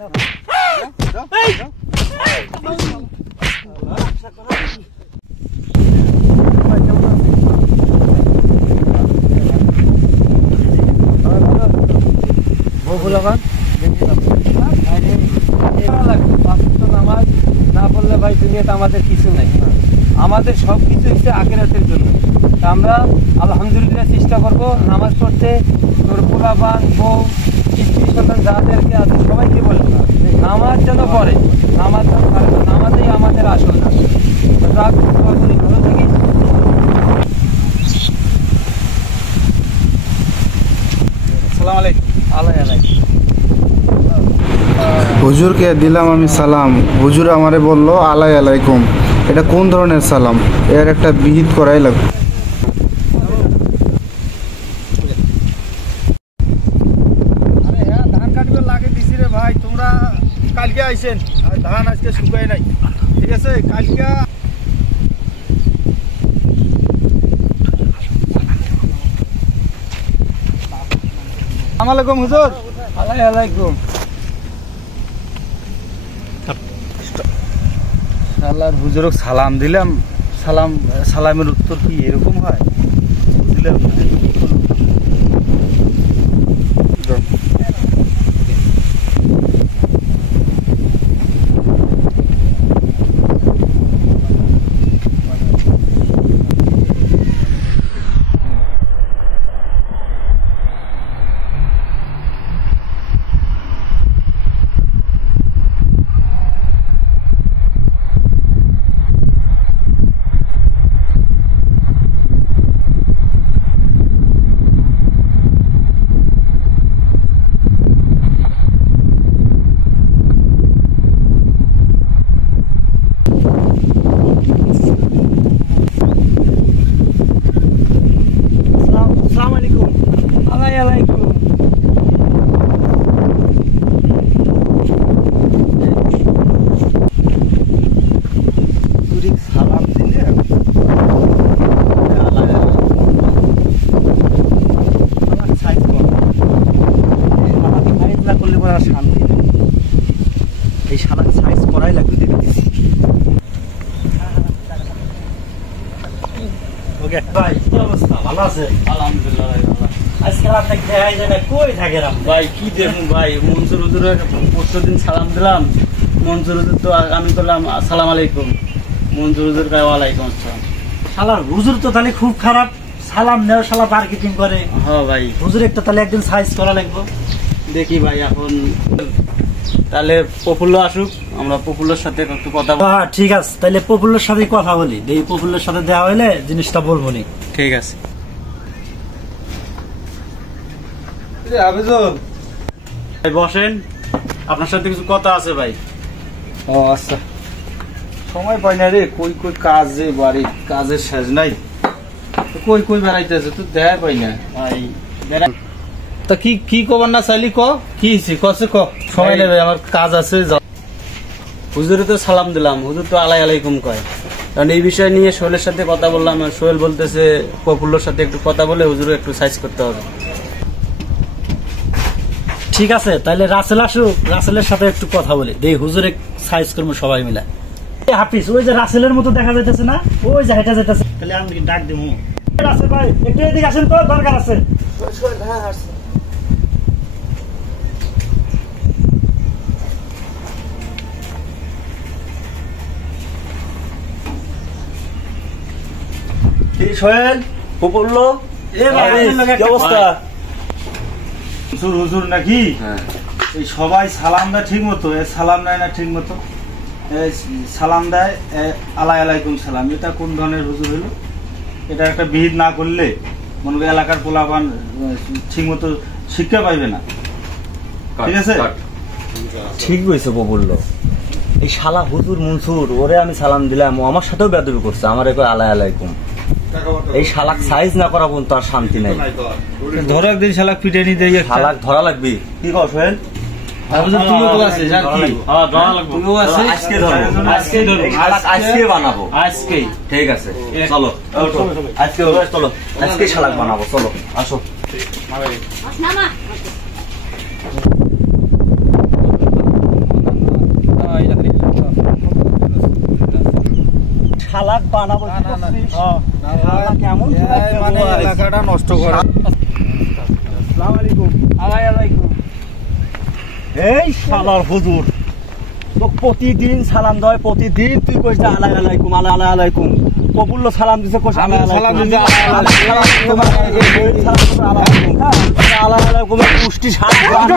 নামাজ না পড়লে ভাই দুনিয়াতে আমাদের কিছু নাই, আমাদের সব কিছু হচ্ছে আখিরাতের জন্য। আমরা আলহামদুলিল্লাহ চেষ্টা করবো নামাজ পড়তে। তোর পোলাপান বউ স্ত্রী সন্তান যাদেরকে আছে সবাইকে বলবো নামাজ যেন পড়ে, নামাজ যেন পারে না, নামাজেই আমাদের আসল না। ভালো থাকি। আসসালামু আলাইকুম। আলাইকুম। হুজুরকে দিলাম আমি সালাম, হুজুর আমারে বললো আলাইকুম। এটা কোন ধরনের সালাম? এর একটা বিহিত করাই লাগবে। ধান কাটিবার লাগে দিছি রে ভাই, তোমরা কালকে আইছেন, ধান আজকে শুকায় নাই, ঠিক আছে? কালকে আসসালামু আলাইকুম হুজুর। আলাইকুম। আল্লাহর হুজুরক সালাম দিলাম, সালামের উত্তর কি এরকম হয়? বুঝলাম না। এই শালা সাইজ করাই লাগবে দেখতেছি। ওকে ভাই, কি অবস্থা? ভালো আছে? আলহামদুলিল্লাহ ভাই ভালো। আজকাল আপনাকে দেখাই যায় না, কই থাকেন আপনি? ভাই কি দেখুন ভাই, মনসুর হুজুরের প্রত্যেকদিন সালাম দিলাম, মনসুর হুজুর তো আমি করলাম আসসালামু আলাইকুম, মনসুর হুজুর কয় ওয়ালাইকুম আসসালাম। শালার হুজুর তো তাহলে খুব খারাপ, সালাম নেওয়া শালা মার্কেটিং করে। হ্যাঁ ভাই, হুজুর একটা তাহলে একদিন সাইজ করা লাগবে। দেখি ভাই এখন তাহলে প্রফুল্ল আসুক, আমরা প্রফুল্লর সাথে একটু কথা বলবো। হ্যাঁ ঠিক আছে, তাহলে প্রফুল্লর সাথে কথা বলি, এই প্রফুল্লর সাথে দেওয়া হইলে জিনিসটা বলবো নি। ঠিক আছে আবেদন ভাই, বসেন, আপনার সাথে কিছু কথা আছে ভাই। ও আচ্ছা, সময় পাই না রে, কই কই কাজে বাড়ি, কাজের শেষ নাই, কই কই বেড়াইতেছে তো দেখাই পাই না ভাই তা কি কি কবার না চাইলি ক, কি হয়েছে কছে ক, সময় নেবে, আমার কাজ আছে। হুজুরে তো সালাম দিলাম, হুজুর তো আলাইকুম কয়, কারণ এই বিষয় নিয়ে সোহেলের সাথে কথা বললাম, আর সোহেল বলতেছে প্রফুল্লর সাথে একটু কথা বলে হুজুরে একটু সাইজ করতে হবে। ঠিক আছে, তাহলে রাসেল আসুক, রাসেলের সাথে একটু কথা বলি, দেই হুজুরে সাইজ করবো সবাই মিলে। হাফিজ, ওই যে রাসেলের মতো দেখা যাইতেছে না, ওই যে হেঁটে যেতেছে, তাহলে আমি ডাক দিব। রাসেল ভাই একটু এদিকে আসেন তো, দরকার আছে। সোহেল, প্রফুল্ল, কি অবস্থা? হুজুর হুজুর নাকি এই সবাই সালাম দেয় ঠিক মতো, সালাম দেয় না ঠিক মতো, সালাম দেয় আলাইকুম সালাম, এটা কোন ধরনের হুজুর হলো? এটা একটা বিহিত না করলে মনে করি এলাকার পোলাপান ঠিক মতো শিক্ষা পাইবে না, ঠিক আছে? ঠিক বলছে প্রফুল্ল, এই শালা হুজুর মনসুর, ওরে আমি সালাম দিলাম, ও আমার সাথেও বেদবি করছে, আমার একবার আলাইকুম। এই শালাক সাইজ না করা পর্যন্ত আর শান্তি নাই। ধরো একদিন শালাক পিটে নি দেই, শালাক ধরা লাগবে। কি কও সোহেল? তুমিও তো আছে আর কি? হ্যাঁ, ধরা লাগবে। তুমিও আছে, আজকে ধরবো, আজকে ধরবো, আজকে বানাবো, আজকেই। ঠিক আছে চলো, আজকে চলো, আজকে শালাক বানাবো, চলো আসো। শালাক বানাবো কেমন মানে এলাকাটা নষ্ট করা। আসসালামু আলাইকুম। আলাইকুম। এই শালার হুজুর তো প্রতিদিন সালাম দেয়, প্রতিদিন তুই কইস আলাই আলাইকুম আলাই আলাইকুম। কবুল সালাম দিছে কইস আমি সালাম দিছি আলাই আলাইকুম পুষ্টি সালাম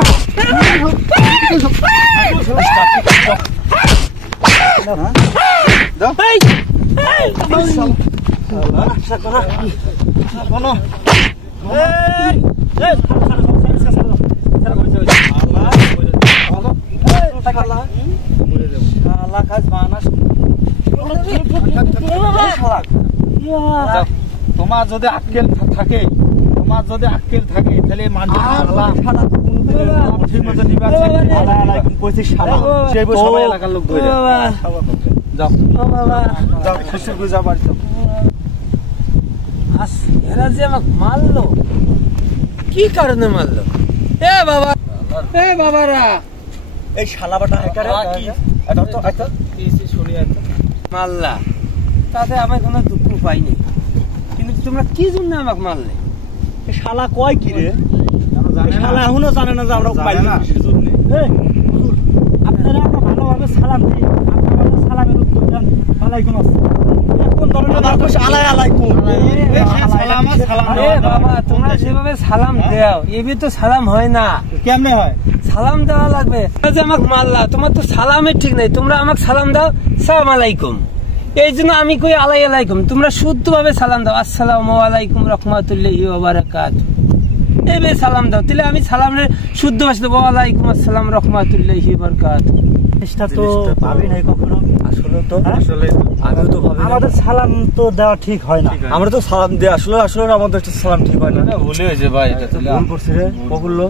তোমার যদি আক্কেল থাকে, তোমার যদি আক্কেল থাকে তাহলে মানুষ ঠিক মতো নিবা। আলাই আলাইকুম কইছিস শালা সেই বই সবাই এলাকার লোক ধরে যাও যাও শ্বশুর গুজা বাড়ি যাও। এরা যে আমাকে মারলো, কি কারণে মারলো? এ বাবারা, এই শালাবাটা একারে কি মারলা, তাতে আমি কোনো দুঃখ পাইনি, কিন্তু তোমরা কি জন্য আমাকে মারলে? শালা কয় কি রে? শালা এখনো জানে না যে আমরা পাইলাম কিসের জন্য। আপনারা আমরা ভালোভাবে সালাম দিই, আপনারা সালামের উত্তর দেন ওয়ালাইকুম আসসালাম। কোন ধরনের মানুষ আলাই আলাইকুম? আরে বাবা, তোমরা যেভাবে সালাম দাও এভাবে তো সালাম হয় না। কেমনে হয়? সালাম দেওয়া লাগবে। তোমরা যে আমাকে মারলা, তোমার তো সালামের ঠিক নাই। তোমরা আমাকে সালাম দাও সালাম আলাইকুম, এই জন্য আমি কই আলাই আলাইকুম। তোমরা শুদ্ধ ভাবে সালাম দাও আসসালামু আলাইকুম রাহমাতুল্লাহি ওয়া বারাকাতুহু, এইভাবে সালাম দাও। তাহলে আমি সালামের শুদ্ধ ভাষা দেবো ওয়ালাইকুম আসসালাম রাহমাতুল্লাহি ওয়া বারাকাতুহু। এটা তো ভাবি নাই কখনো। আসলে তো আমিও তো ভাবি আমাদের সালাম তো দেওয়া ঠিক হয় না। আমরা তো সালাম দেই আসলে আমাদের সালাম ঠিক হয় না। ভুলে হয়েছে ভাই, এটা ভুল করছি রে বকুল্লো।